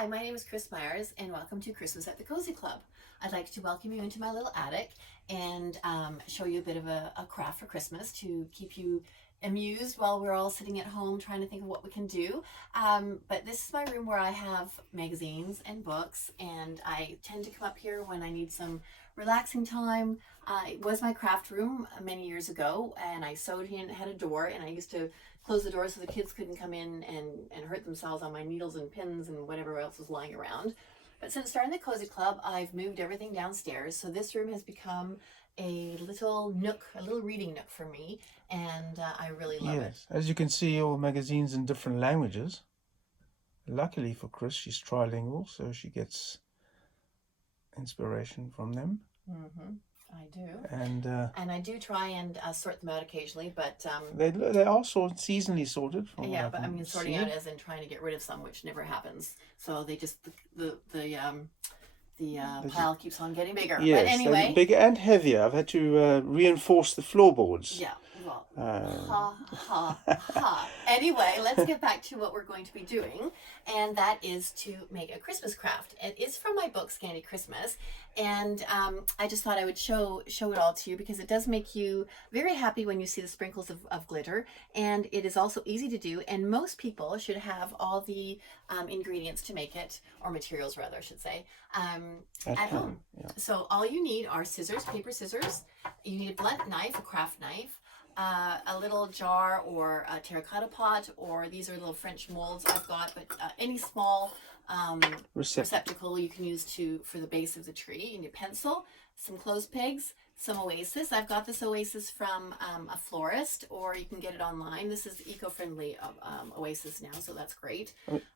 Hi, my name is Chris Myers and welcome to Christmas at the Cozy Club. I'd like to welcome you into my little attic and show you a bit of a craft for Christmas to keep you amused while we're all sitting at home trying to think of what we can do. But this is my room where I have magazines and books, and I tend to come up here when I need some relaxing time. It was my craft room many years ago, and I sewed in, had a door, and I used to close the door so the kids couldn't come in and hurt themselves on my needles and pins and whatever else was lying around. But since starting the Cozy Club, I've moved everything downstairs. So this room has become a little nook, a little reading nook for me, and I really love it. Yes, as you can see, all magazines in different languages. Luckily for Chris, she's trilingual, so she gets inspiration from them. Mm-hmm. I do. And I do try and sort them out occasionally, but they are seasonally sorted. yeah, but I mean sorting out as in trying to get rid of some, which never happens. So they just the pile keeps on getting bigger. Yes, but anyway, bigger and heavier. I've had to reinforce the floorboards. Yeah. Well, ha. Anyway, let's get back to what we're going to be doing, and that is to make a Christmas craft. It is from my book, Scandi Christmas, and I just thought I would show it all to you because it does make you very happy when you see the sprinkles of glitter, and it is also easy to do, and most people should have all the ingredients to make it, or materials rather, I should say, at home. Yeah. So all you need are scissors, paper scissors. You need a blunt knife, a craft knife, a little jar or a terracotta pot, or these are little French molds I've got, but any small receptacle you can use for the base of the tree. You need a pencil, some clothes pegs, some oasis. I've got this oasis from a florist, or you can get it online. This is eco-friendly oasis now, so that's great.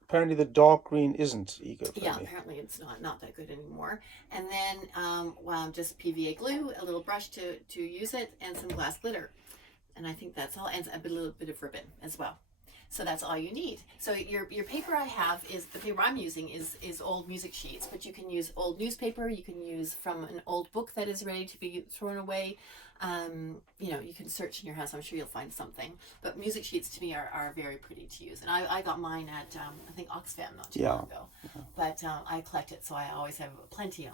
Apparently the dark green isn't eco-friendly. Yeah, apparently it's not that good anymore. And then just PVA glue, a little brush to use it, and some glass glitter. And I think that's all, and a little bit of ribbon as well. So that's all you need. So your paper I have is, the paper I'm using is old music sheets, but you can use old newspaper, you can use from an old book that is ready to be thrown away. You can search in your house, I'm sure you'll find something. But music sheets to me are very pretty to use. And I got mine at, I think Oxfam not too long ago. Yeah. But I collect it, so I always have plenty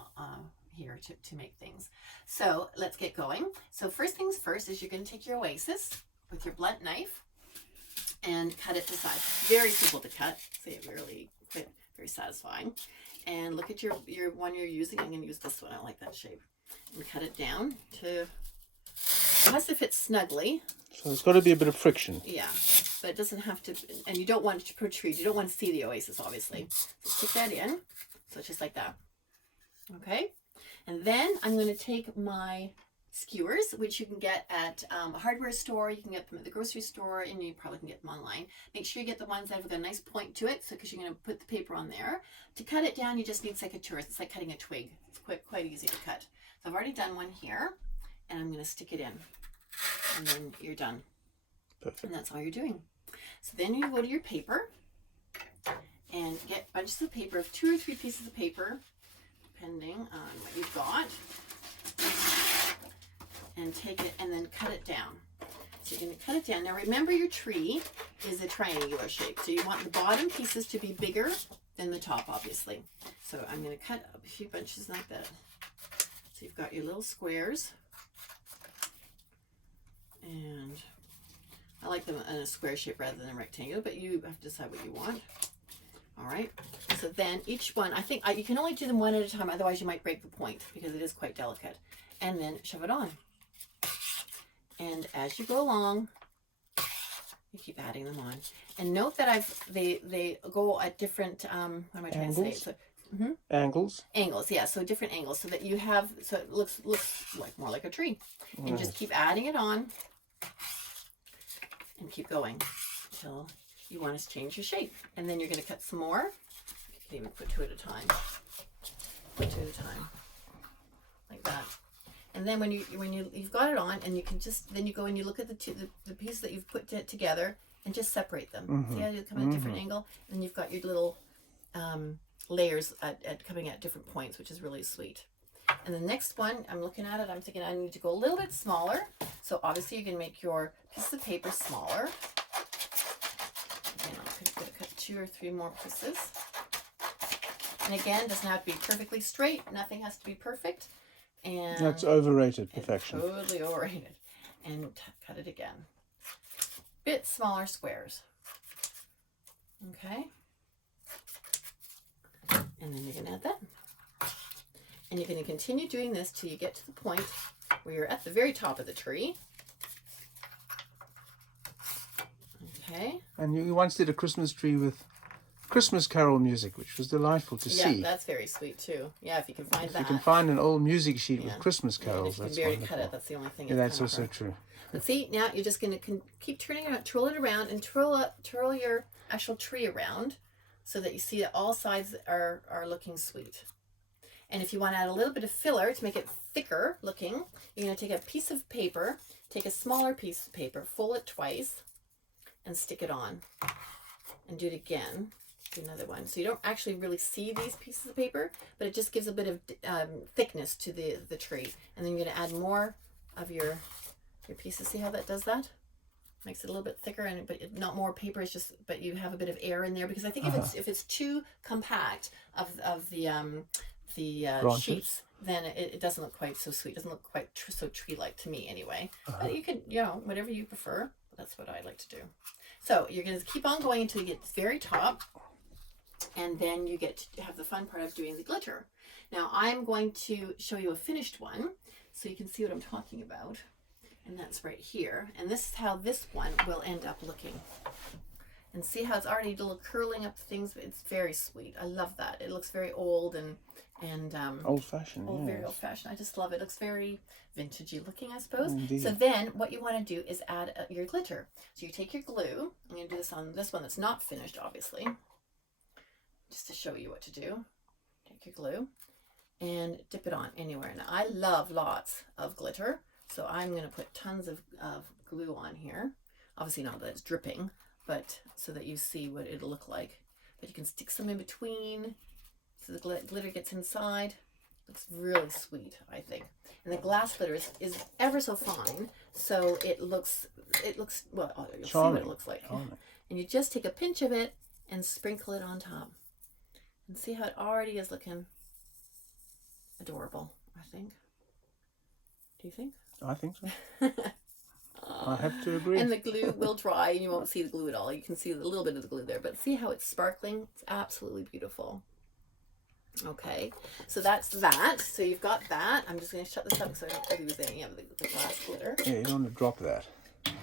here to make things. So let's get going. So first things first is you're going to take your oasis with your blunt knife and cut it to size. Very simple to cut, so it really quite very satisfying. And look at your one you're using. I'm going to use this one. I like that shape. And cut it down to, it has to fit snugly. So there's got to be a bit of friction. Yeah, but it doesn't have to, and you don't want it to protrude. You don't want to see the oasis, obviously. So stick that in. So it's just like that. Okay. And then I'm going to take my skewers, which you can get at a hardware store. You can get them at the grocery store, and you probably can get them online. Make sure you get the ones that have got a nice point to it, so because you're going to put the paper on there. To cut it down, you just need secateurs. It's like cutting a twig. It's quite easy to cut. So I've already done one here, and I'm going to stick it in, and then you're done. Perfect. And that's all you're doing. So then you go to your paper and get bunches of paper, 2 or 3 pieces of paper, depending on what you've got, and take it and then cut it down. So you're going to cut it down. Now remember, your tree is a triangular shape, so you want the bottom pieces to be bigger than the top, obviously. So I'm going to cut up a few bunches like that. So you've got your little squares, and I like them in a square shape rather than a rectangle, but you have to decide what you want. All right, so then each one, I think you can only do them one at a time, otherwise you might break the point because it is quite delicate. And then shove it on. And as you go along, you keep adding them on. And note that they go at different, what am I trying to say? So, Angles? Angles, yeah, so different angles, so that you have, so it looks like more like a tree. And just keep adding it on and keep going until you want to change your shape. And then you're going to cut some more. You can even put 2 at a time. Put 2 at a time. Like that. And then when you've got it on, and you can just, then you go and you look at the pieces that you've put together and just separate them. See how you come at a different angle? And then you've got your little layers coming at different points, which is really sweet. And the next one, I'm looking at it, I'm thinking I need to go a little bit smaller. So obviously you can make your piece of paper smaller. Again, I'm going to cut 2 or 3 more pieces. And again, doesn't have to be perfectly straight. Nothing has to be perfect. And That's overrated perfection. Totally overrated. And cut it again. Bit smaller squares. Okay. And then you're going to add that. And you're going to continue doing this till you get to the point where you're at the very top of the tree. Okay. And you once did a Christmas tree with Christmas carol music, which was delightful to see. Yeah, that's very sweet too. Yeah, if you can find that. If you can find an old music sheet with Christmas carols, and if that's you can barely wonderful. cut it, that's the only thing. Yeah, that's also true. But see, now you're just going to keep turning it, twirl it around, and twirl your actual tree around, so that you see that all sides are looking sweet. And if you want to add a little bit of filler to make it thicker looking, you're going to take a piece of paper, take a smaller piece of paper, fold it twice, and stick it on. And do it again. Do another one. So you don't actually really see these pieces of paper, but it just gives a bit of thickness to the tree. And then you're going to add more of your pieces. See how that does that? Makes it a little bit thicker, but not more paper. It's just, but you have a bit of air in there, because I think if it's too compact of the sheets, then it doesn't look quite so sweet. It doesn't look quite so tree-like to me anyway. But you can, whatever you prefer. That's what I like to do. So you're going to keep on going until you get to the very top, and then you get to have the fun part of doing the glitter. Now I'm going to show you a finished one so you can see what I'm talking about, and that's right here. And this is how this one will end up looking. And see how it's already a little curling up things. It's very sweet. I love that. It looks very old and old-fashioned. Very old-fashioned. I just love it. It looks very vintagey looking, I suppose. Indeed. So then what you want to do is add your glitter. So you take your glue. I'm going to do this on this one that's not finished, obviously, just to show you what to do. Take your glue and dip it on anywhere. Now I love lots of glitter, so I'm going to put tons of glue on here. Obviously not that it's dripping, but so that you see what it'll look like. But you can stick some in between so the glitter gets inside. Looks really sweet, I think. And the glass glitter is ever so fine, so it looks well, you'll see what it looks like. Charming. And you just take a pinch of it and sprinkle it on top. And see how it already is looking adorable, I think. Do you think? I think so. I have to agree. And the glue will dry and you won't see the glue at all. You can see a little bit of the glue there, but see how it's sparkling? It's absolutely beautiful. Okay, so that's that. So you've got that. I'm just going to shut this up so I don't lose any of the glass glitter. Yeah, you don't want to drop that.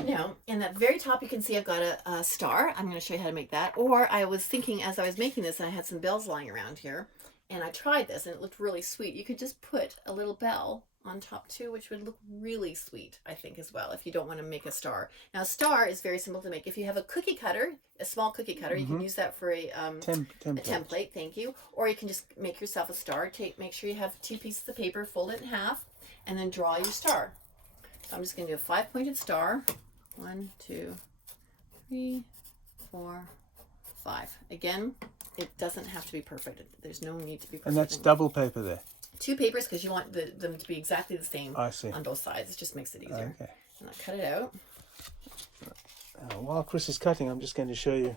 Now, in that very top, you can see I've got a star. I'm going to show you how to make that. Or I was thinking as I was making this, and I had some bells lying around here, and I tried this, and it looked really sweet. You could just put a little bell on top too, which would look really sweet, I think, as well, if you don't want to make a star. Now, a star is very simple to make. If you have a cookie cutter, a small cookie cutter, you can use that for a template. Thank you. Or you can just make yourself a star. Make sure you have 2 pieces of paper, fold it in half, and then draw your star. So I'm just going to do a 5-pointed star. 1, 2, 3, 4, 5. Again, it doesn't have to be perfect. There's no need to be perfect. And that's double paper there. 2 papers because you want them to be exactly the same on both sides. It just makes it easier. Okay. And I cut it out. While Chris is cutting, I'm just going to show you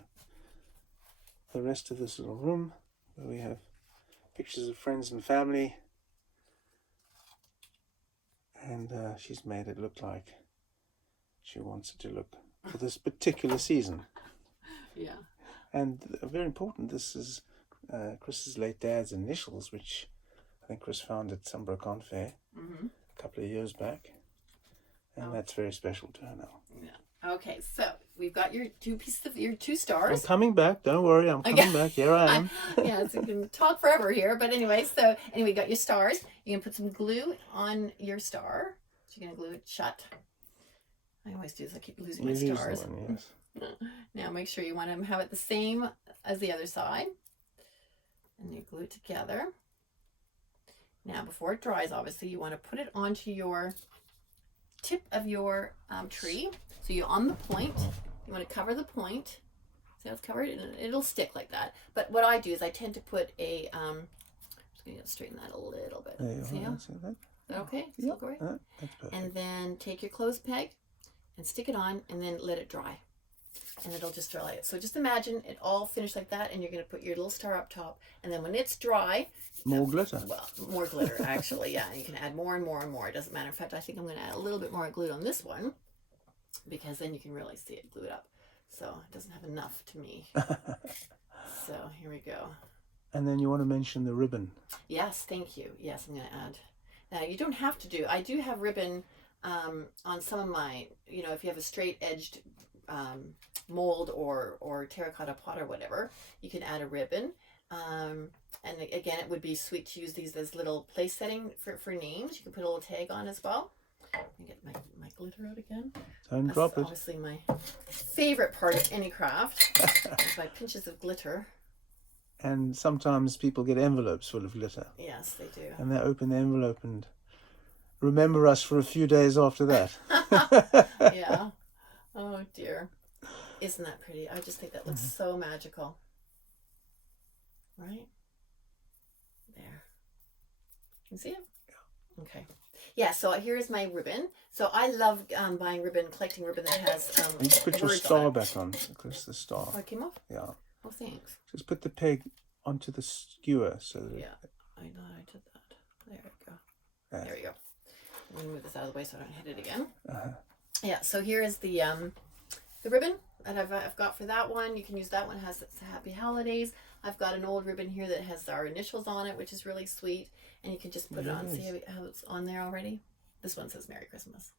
the rest of this little room where we have pictures of friends and family. And she's made it look like she wants it to look for this particular season. Yeah. And very important, this is Chris's late dad's initials, which I think Chris found at some Brocon fair a couple of years back. And that's very special to her now. Yeah. Okay, so we've got your 2 pieces of your 2 stars. I'm coming back. Don't worry, I'm coming back. Here I am. Yeah, so you can talk forever here. But anyway, so you got your stars. You can put some glue on your star. So you're going to glue it shut. I always do this. I keep losing my stars. One, yes. Now make sure you want to have it the same as the other side. And you glue it together. Now before it dries, obviously, you want to put it onto your tip of your tree. So you're on the point. You want to cover the point. See how it's covered? And it'll stick like that. But what I do is I tend to put a, I'm just going to straighten that a little bit. See how? Is that okay? Yeah, right? that's perfect. And then take your clothes peg and stick it on and then let it dry. and it'll just dry it. So just imagine it all finished like that, and you're going to put your little star up top, and then when it's dry, more glitter. Well, more glitter actually, yeah. You can add more and more and more. It doesn't matter. In fact, I think I'm going to add a little bit more glue on this one, because then you can really see it glued up. So it doesn't have enough to me. So here we go. And then you want to mention the ribbon. Yes, thank you. Yes, I'm going to add. Now you don't have to do. I do have ribbon on some of my. You know, if you have a straight edged mold or terracotta pot or whatever, you can add a ribbon. And again, it would be sweet to use these as little place setting for names. You can put a little tag on as well. Let me get my glitter out again. Don't That's drop it. Obviously my favorite part of any craft is my pinches of glitter. And sometimes people get envelopes full of glitter. Yes, they do. And they open the envelope and remember us for a few days after that. Yeah. Oh dear. Isn't that pretty? I just think that looks so magical. Right? There. Can you see it? Yeah. Okay. Yeah, so here's my ribbon. So I love buying ribbon, collecting ribbon that has You just put your star back on, Chris, the star. Oh, it came off? Yeah. Oh, thanks. Just put the peg onto the skewer so that Yeah, I know I did that. There we go. Yeah. There we go. I'm going to move this out of the way so I don't hit it again. Uh-huh. Yeah, so here is the ribbon that I've got for that one. You can use that one. It has Happy Holidays. I've got an old ribbon here that has our initials on it, which is really sweet. And you can just put it on. See how it's on there already? This one says Merry Christmas.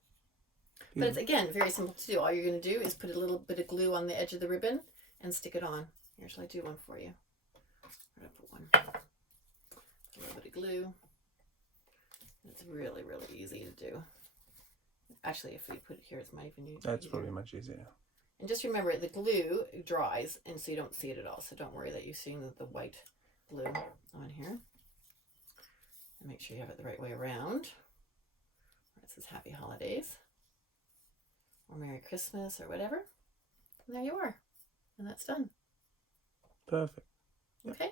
But it's, again, very simple to do. All you're going to do is put a little bit of glue on the edge of the ribbon and stick it on. Here, shall I do one for you? I'm going to put one. A little bit of glue. It's really, really easy to do. Actually, if we put it here, it might even use. That's probably much easier. And just remember, the glue dries, and so you don't see it at all. So don't worry that you're seeing the white glue on here. And make sure you have it the right way around. It says Happy Holidays, or Merry Christmas, or whatever. And there you are. And that's done. Perfect. Okay.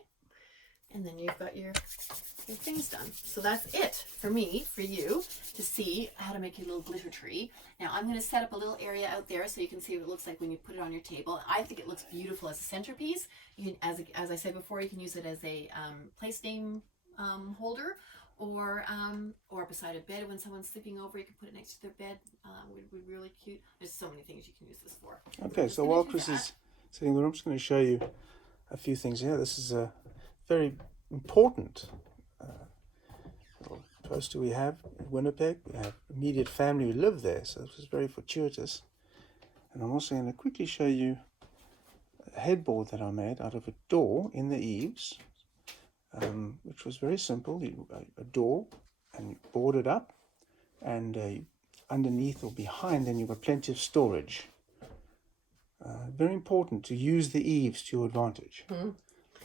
And then you've got your things done. So that's it for me, for you, to see how to make your little glitter tree. Now I'm going to set up a little area out there so you can see what it looks like when you put it on your table. I think it looks beautiful as a centerpiece. You can, as I said before, you can use it as a place name holder, or beside a bed when someone's sleeping over. You can put it next to their bed. Would be really cute. There's so many things you can use this for. Okay, so while Chris is sitting there, I'm just going to show you a few things here. This is a very important little poster we have in Winnipeg. We have immediate family who live there, so this was very fortuitous. And I'm also going to quickly show you a headboard that I made out of a door in the eaves, which was very simple. A door, and you board it up, and underneath or behind, then you've got plenty of storage. Very important to use the eaves to your advantage. Mm-hmm.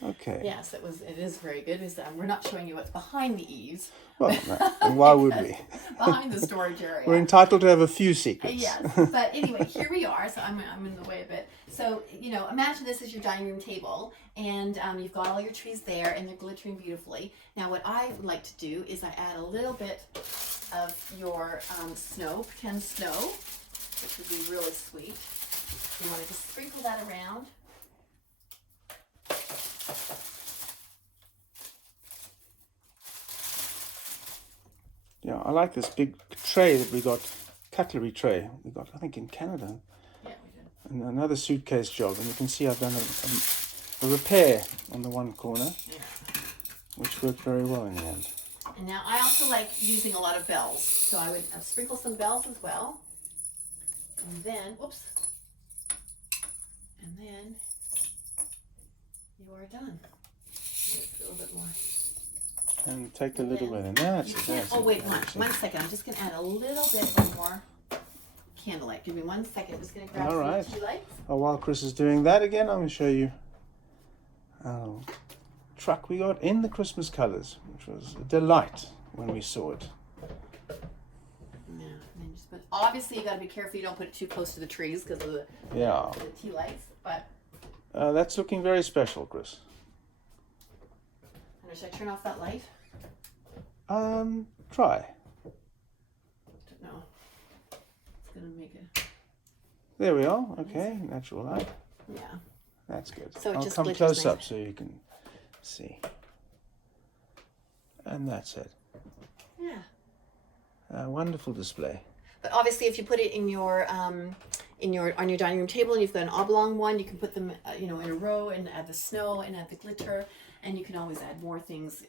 Okay. Yes, it is very good. We're not showing you what's behind the eaves. Well, no, and why would we? Behind the storage area. We're entitled to have a few secrets. Yes, but anyway, here we are. So I'm in the way a bit. So, imagine this is your dining room table, and you've got all your trees there, and they're glittering beautifully. Now, what I like to do is I add a little bit of your snow, pretend snow, which would be really sweet. You want to just sprinkle that around. Yeah, I like this big tray that we got, cutlery tray. We got, I think, in Canada. Yeah, we did. And another suitcase job, and you can see I've done a repair on the one corner, which worked very well in the end. And now I also like using a lot of bells, so I would sprinkle some bells as well. And then, whoops. And then you are done. A little bit more. And take the lid away then. That's it. Oh, wait, one second. I'm just going to add a little bit more candlelight. Give me 1 second. I'm just going to grab some tea lights. Oh, while Chris is doing that again, I'm going to show you our truck we got in the Christmas colours, which was a delight when we saw it. Yeah, and just obviously you got to be careful you don't put it too close to the trees because of the tea lights. But that's looking very special, Chris. And should I turn off that light? Try. No. It's gonna make it. There we are. Okay, natural light. Yeah. That's good. So it I'll just come glitters close nice. up so you can see. And that's it. Yeah. A wonderful display. But obviously, if you put it in your on your dining room table, and you've got an oblong one, you can put them in a row and add the snow and add the glitter, and you can always add more things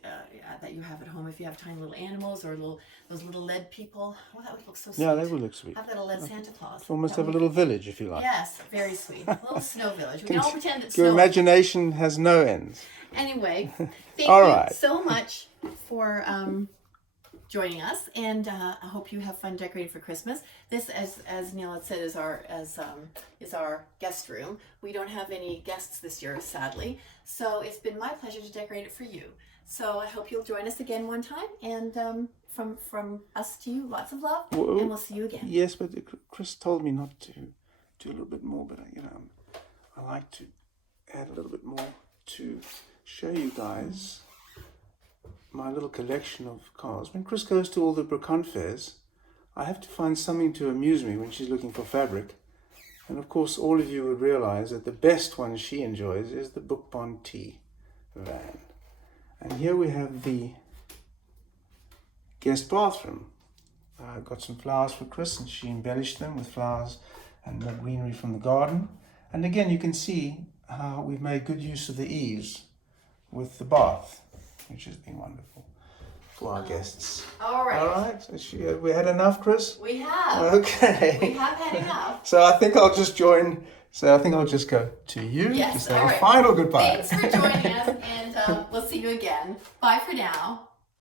that you have at home if you have tiny little animals or those little lead people. Oh, that would look so sweet. Yeah, they will look sweet. I've got a lead Santa Claus. Almost That have a would- little village if you like. Yes, very sweet. A little snow village. We can all pretend it's Your snow. imagination has no ends. Anyway, thank All you right. so much for joining us, and I hope you have fun decorating for Christmas. This, as Neil had said, is our guest room. We don't have any guests this year, sadly, so it's been my pleasure to decorate it for you. So I hope you'll join us again one time, and from us to you, lots of love, Whoa. and we'll see you again. Yes, but Chris told me not to do a little bit more, but I like to add a little bit more to show you guys my little collection of cards. When Chris goes to all the brocante fairs, I have to find something to amuse me when she's looking for fabric. And of course, all of you would realize that the best one she enjoys is the Book Bond Tea van. And here we have the guest bathroom. I got some flowers for Chris, and she embellished them with flowers and more greenery from the garden. And again, you can see how we've made good use of the eaves with the bath, which has been wonderful for our guests. All right. All right. So we had enough, Chris? We have. Okay. We have had enough. So I think I'll just join. So I think I'll just go to you Yes, to say all a right. final goodbye. Thanks for joining us, and we'll see you again. Bye for now.